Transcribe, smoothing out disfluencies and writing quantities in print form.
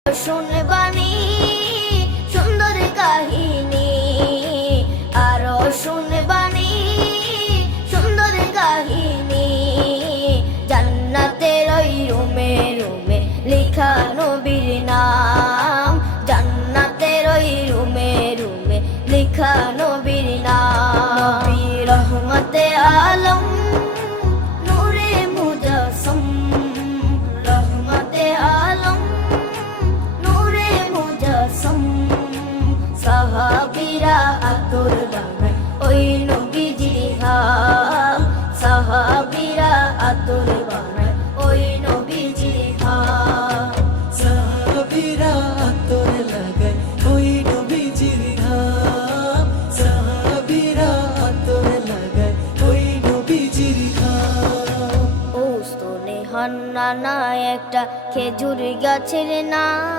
শুনবানি সুন্দর কাহিনী, আরো শুনবানি সুন্দর কাহিনী। জান্নাতের ওই রুমে রুমে লেখা নবীর নাম, জান্নাতের ওই রুমে রুমে লেখা নবীর নাম। নবী রহমতে আলম নূরে মুজাসসম, রহমতে আলম নূরে মুজাসসম। সাহাবীরা আতর বানায় ওই নবীজির ঘাম, সাহাবীরা আতর বানায় ওই নবীজির ঘাম। সাহাবীরা আতর লাগায় ওই নবীজির ঘাম, সাহাবীরা আতর লাগায় ওই নবীজির ঘাম। ও স্তনে হান্নানা একটা খেজুর গাছের নাম।